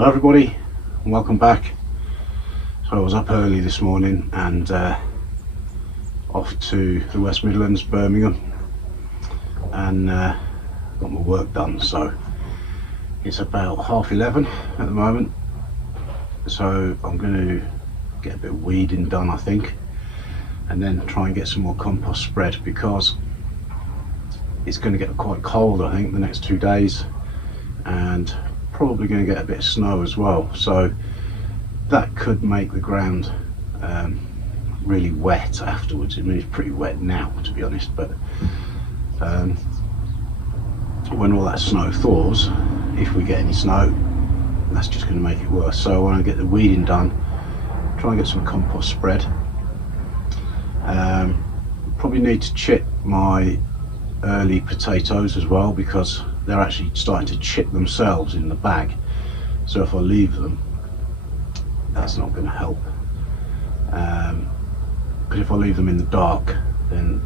Hello everybody, and welcome back. So I was up early this morning and off to the West Midlands, Birmingham, and got my work done. So it's about 11:30 at the moment, so I'm going to get a bit of weeding done, I think, and then try and get some more compost spread, because it's going to get quite cold, I think, the next 2 days, and probably going to get a bit of snow as well, so that could make the ground really wet afterwards. I mean, it's pretty wet now, to be honest, but when all that snow thaws, if we get any snow, that's just going to make it worse. So I want to get the weeding done, try and get some compost spread. Probably need to chit my early potatoes as well, because they're actually starting to chip themselves in the bag. So if I leave them, that's not going to help. But if I leave them in the dark, then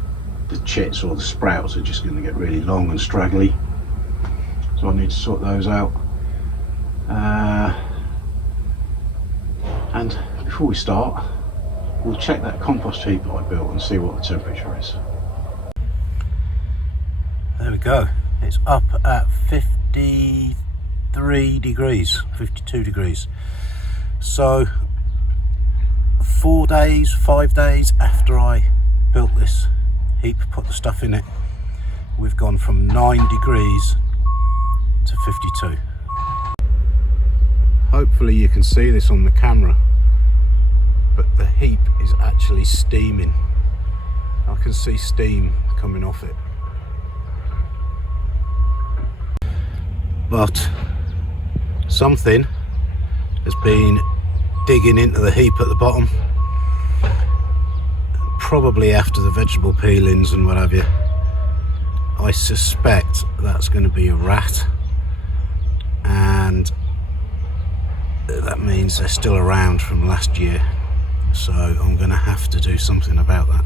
the chits or the sprouts are just going to get really long and straggly. So I need to sort those out. And before we start, we'll check that compost heap that I built and see what the temperature is. There we go. It's up at 53 degrees, 52 degrees. So 5 days after I built this heap, put the stuff in it, we've gone from 9 degrees to 52. Hopefully you can see this on the camera, but the heap is actually steaming. I can see steam coming off it. But something has been digging into the heap at the bottom, probably after the vegetable peelings and what have you. I suspect that's going to be a rat, and that means they're still around from last year, so I'm going to have to do something about that.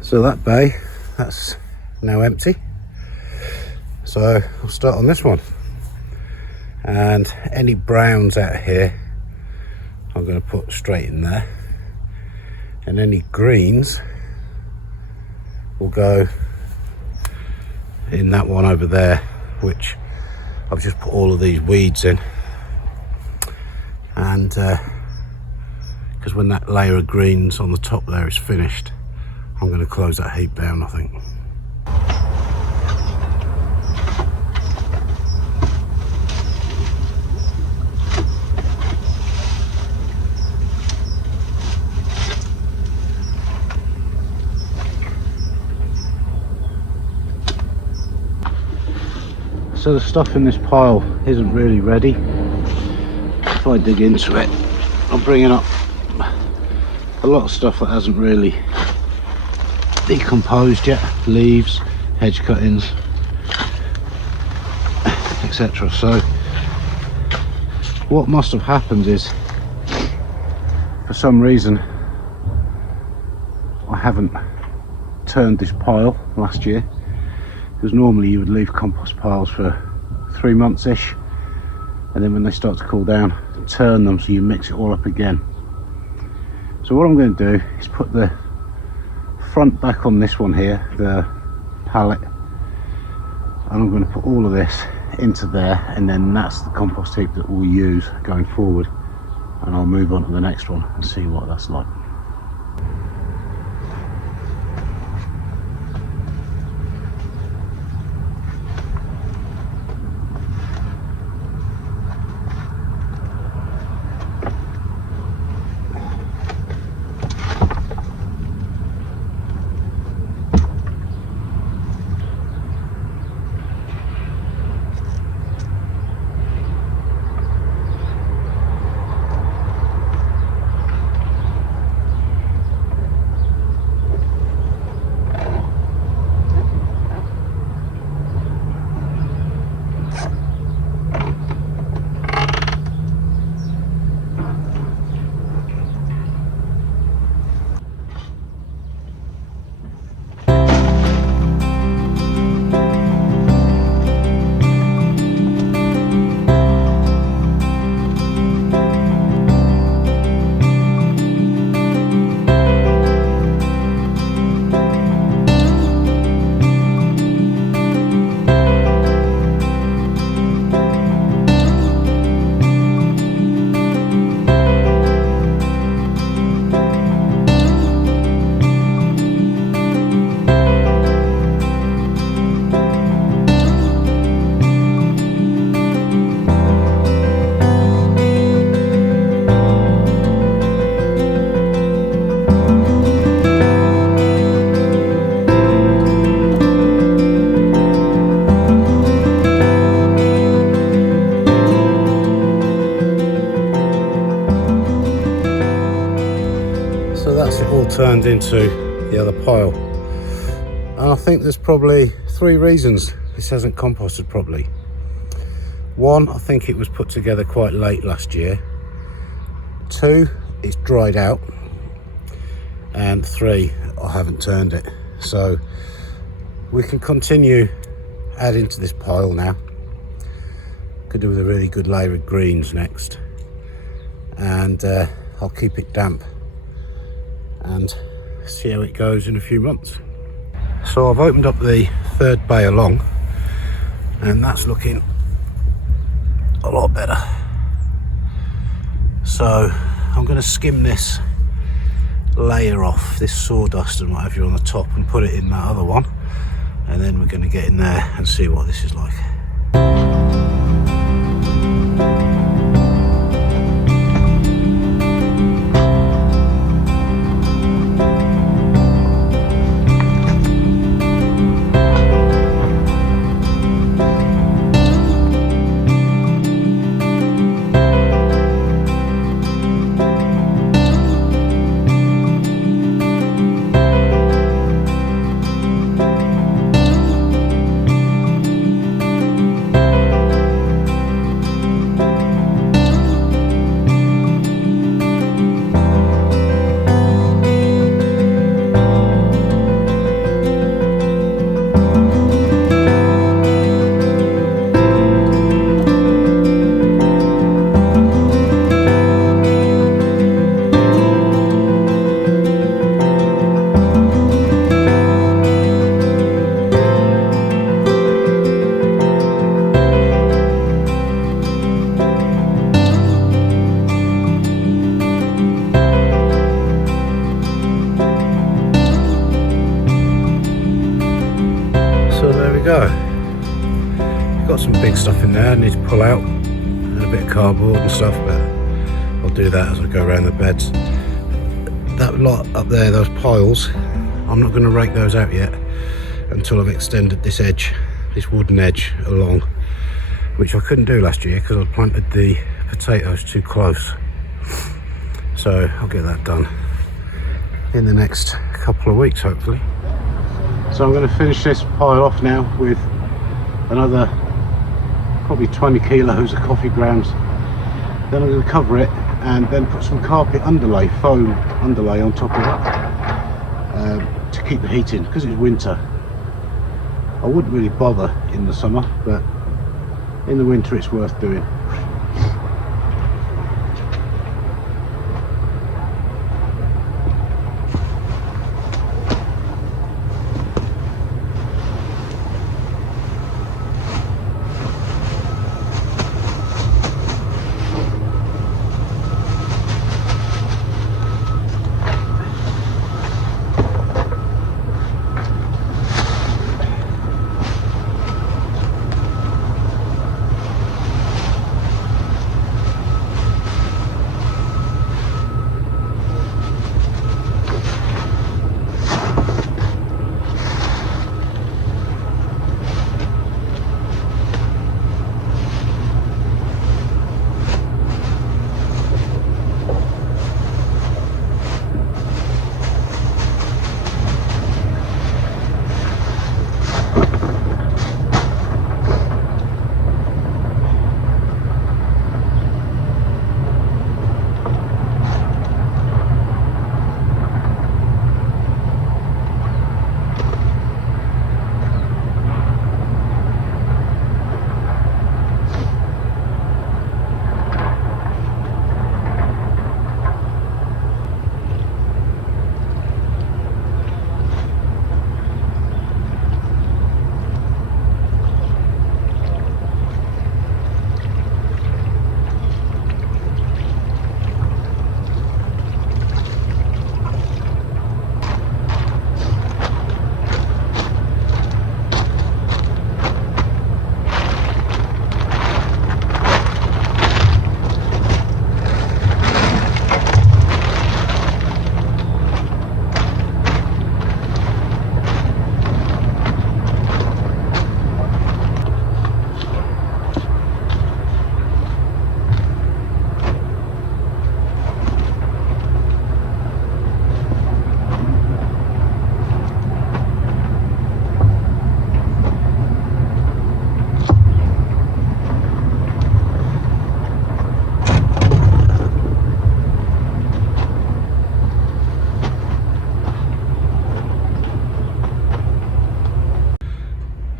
So that bay, that's now empty. So I'll start on this one. And any browns out here, I'm going to put straight in there. And any greens will go in that one over there, which I've just put all of these weeds in. And because when that layer of greens on the top there is finished, I'm going to close that heap down, I think. So the stuff in this pile isn't really ready. If I dig into it, I'm bringing up a lot of stuff that hasn't really decomposed yet. Leaves, hedge cuttings, etc. So what must have happened is, for some reason, I haven't turned this pile last year. Because normally you would leave compost piles for 3 months ish, and then when they start to cool down, turn them so you mix it all up again. So what I'm going to do is put the front back on this one here, the pallet, and I'm going to put all of this into there, and then that's the compost heap that we'll use going forward, and I'll move on to the next one and see what that's like. Turned into the other pile, and I think there's probably 3 reasons this hasn't composted properly. 1, I think it was put together quite late last year. 2, it's dried out, and 3, I haven't turned it. So we can continue adding to this pile now. Could do with a really good layer of greens next, and I'll keep it damp and see how it goes in a few months. So I've opened up the 3rd bay along, and that's looking a lot better. So I'm going to skim this layer off, this sawdust and whatever on the top, and put it in that other one, and then we're going to get in there and see what this is like. go. Got some big stuff in there I need to pull out, and a bit of cardboard and stuff, but I'll do that as I go around the beds. That lot up there, those piles, I'm not going to rake those out yet until I've extended this edge, this wooden edge along, which I couldn't do last year because I planted the potatoes too close. So I'll get that done in the next couple of weeks hopefully. So I'm going to finish this pile off now with another probably 20 kilos of coffee grounds. Then I'm going to cover it and then put some carpet underlay, foam underlay on top of it to keep the heat in because it's winter. I wouldn't really bother in the summer, but in the winter it's worth doing.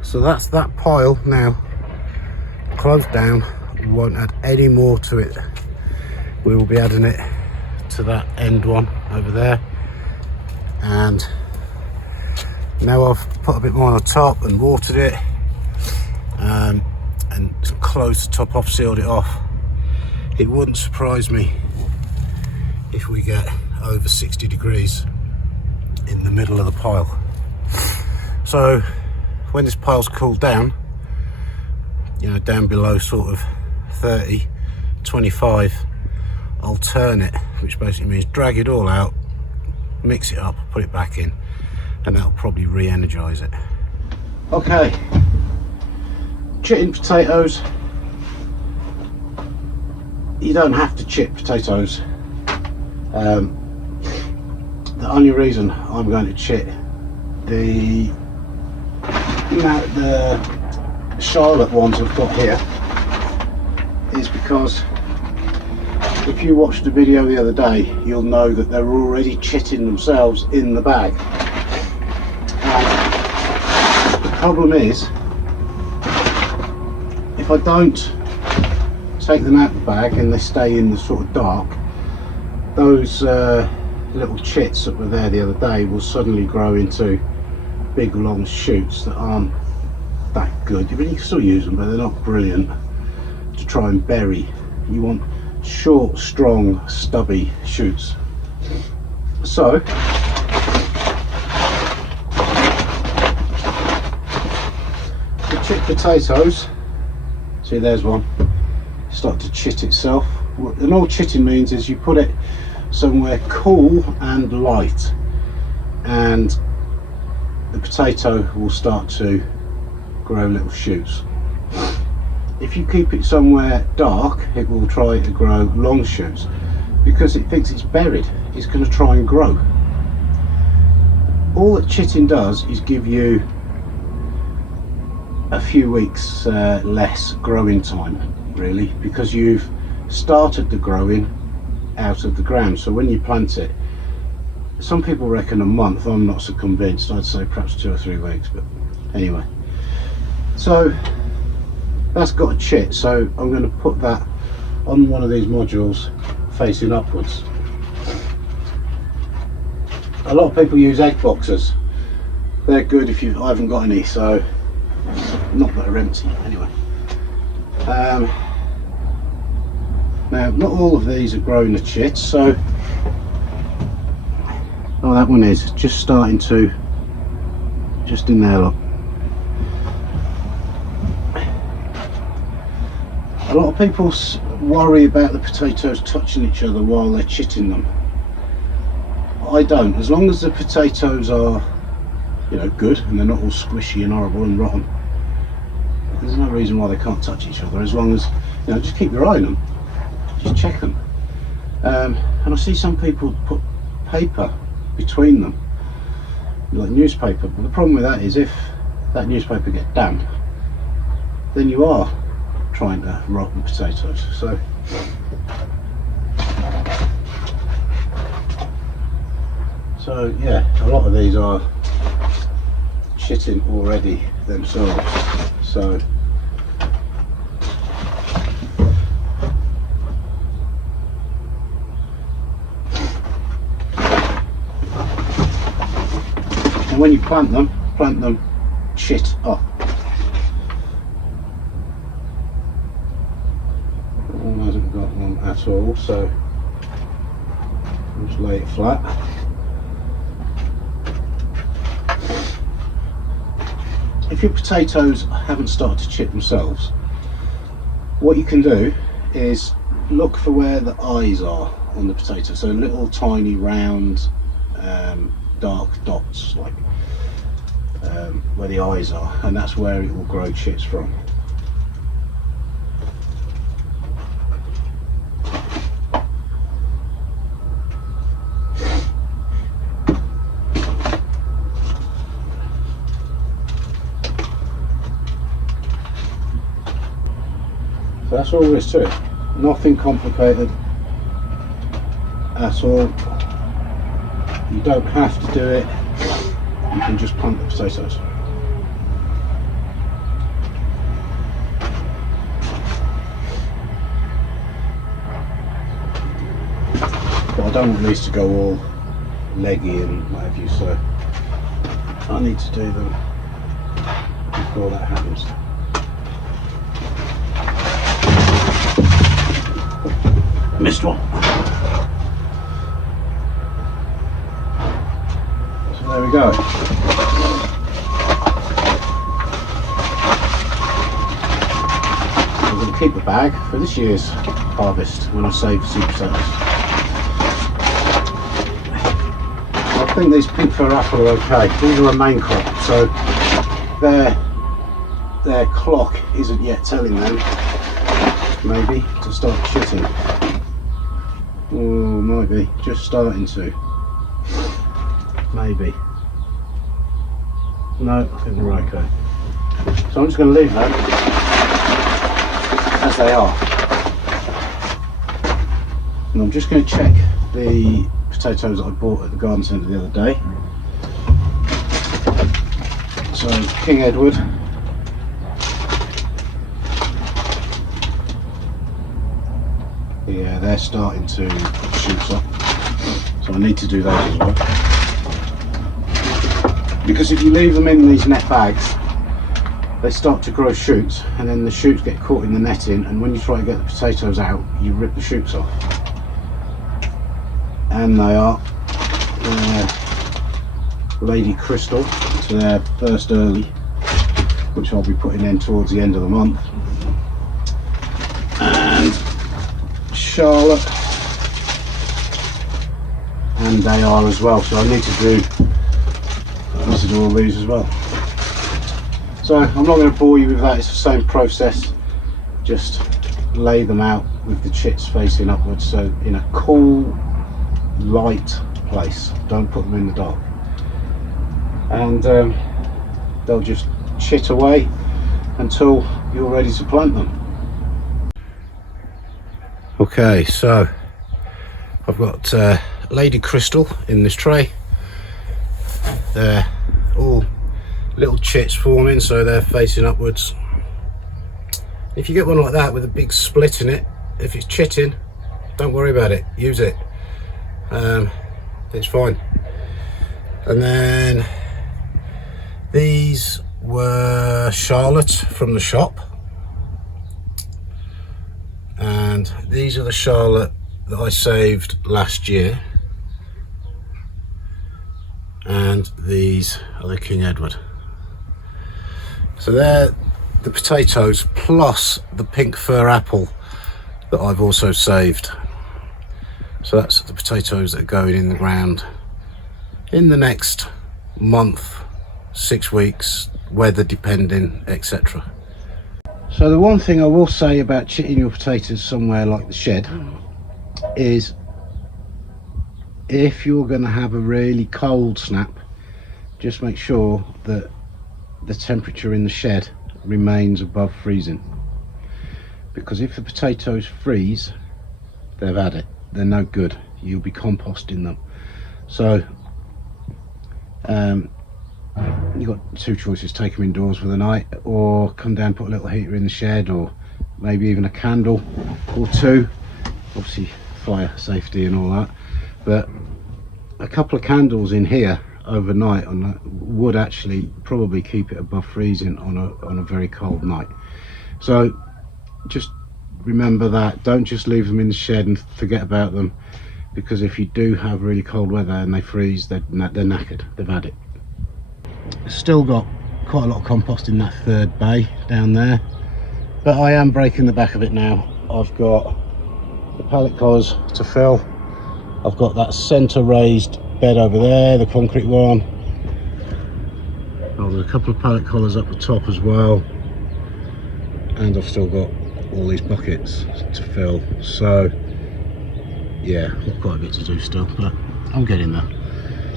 So that's that pile now closed down. We won't add any more to it. We will be adding it to that end one over there, and now I've put a bit more on the top and watered it and closed the top off, sealed it off. It wouldn't surprise me if we get over 60 degrees in the middle of the pile. So when this pile's cooled down, you know, down below sort of 30, 25, I'll turn it, which basically means drag it all out, mix it up, put it back in, and that'll probably re-energize it. Okay, chitting potatoes. You don't have to chit potatoes. The only reason I'm going to chit the Charlotte ones I've got here is because if you watched the video the other day, you'll know that they're already chitting themselves in the bag. The problem is, if I don't take them out of the bag and they stay in the sort of dark, those little chits that were there the other day will suddenly grow into big long shoots that aren't that good. I mean, you can still use them, but they're not brilliant to try and bury. You want short, strong, stubby shoots. So chit potatoes, see there's one, start to chit itself. And all chitting means is you put it somewhere cool and light, and the potato will start to grow little shoots. If you keep it somewhere dark, it will try to grow long shoots because it thinks it's buried. It's going to try and grow. All that chitting does is give you a few weeks less growing time, really, because you've started the growing out of the ground. So when you plant it, some people reckon a month. I'm not so convinced. I'd say perhaps 2 or 3 weeks, but anyway. So that's got a chit, so I'm going to put that on one of these modules facing upwards. A lot of people use egg boxes. They're good if I haven't got any, so not that are empty anyway. Now not all of these are growing a chit, so that one is just starting to, just in there, look. A lot of people worry about the potatoes touching each other while they're chitting them. I don't. As long as the potatoes are, good and they're not all squishy and horrible and rotten, there's no reason why they can't touch each other. As long as, just keep your eye on them, just check them. And I see some people put paper between them, like newspaper, but the problem with that is if that newspaper gets damp, then you are trying to rot the potatoes. So yeah, a lot of these are chitting already themselves. So and when you plant them chit up. One hasn't got one at all, so just lay it flat. If your potatoes haven't started to chit themselves, what you can do is look for where the eyes are on the potato. So little tiny round dark dots, like where the eyes are, and that's where it will grow chits from. So that's all there is to it. Nothing complicated at all. You don't have to do it. You can just plant the potatoes. But I don't want these to go all leggy and what have you, so I need to do them before that happens. Missed one. So there we go. I'm going to keep the bag for this year's harvest when I save seed potatoes. I think these pink fir apple are okay. These are a main crop, so their clock isn't yet telling them maybe to start chitting. Oh, might be just starting to. Maybe. No, I think we're okay. So I'm just going to leave that as they are. And I'm just going to check the potatoes that I bought at the garden centre the other day. So King Edward. Yeah, they're starting to shoot up, so I need to do those as well. Because if you leave them in these net bags, they start to grow shoots, and then the shoots get caught in the netting, and when you try to get the potatoes out, you rip the shoots off. And they are Lady Crystal, so they're burst early. which I'll be putting in towards the end of the month, and Charlotte, and they are as well, so I need to do all these as well. So I'm not going to bore you with that, it's the same process, just lay them out with the chits facing upwards, so in a cool, light place, don't put them in the dark, and they'll just chit away until you're ready to plant them. Okay, so I've got Lady Crystal in this tray. They're all little chits forming, so they're facing upwards. If you get one like that with a big split in it, if it's chitting, don't worry about it, use it, it's fine. And then these were Charlotte from the shop, and these are the Charlotte that I saved last year, and these are the King Edward. So they're the potatoes plus the pink fir apple that I've also saved. So that's the potatoes that are going in the ground in the next month, 6 weeks, weather depending, etc. So the one thing I will say about chitting your potatoes somewhere like the shed is, if you're going to have a really cold snap, just make sure that the temperature in the shed remains above freezing, because if the potatoes freeze, they've had it, they're no good, you'll be composting them. So you've got two choices: take them indoors for the night, or come down, put a little heater in the shed, or maybe even a candle or two, obviously fire safety and all that, but a couple of candles in here overnight would actually probably keep it above freezing on a very cold night. So just remember that, don't just leave them in the shed and forget about them, because if you do have really cold weather and they freeze, they're knackered, they've had it. Still got quite a lot of compost in that third bay down there, but I am breaking the back of it now. I've got the pallet collars to fill, I've got that centre raised bed over there, the concrete one. Oh, there's a couple of pallet collars up the top as well, and I've still got all these buckets to fill. So yeah, got quite a bit to do still, but I'm getting there.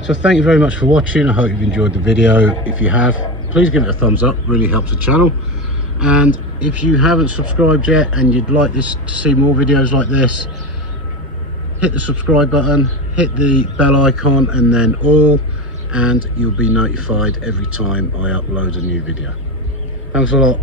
So thank you very much for watching. I hope you've enjoyed the video. If you have, please give it a thumbs up, really helps the channel. And if you haven't subscribed yet and you'd like to see more videos like this, hit the subscribe button, hit the bell icon, and then all, and you'll be notified every time I upload a new video. Thanks a lot.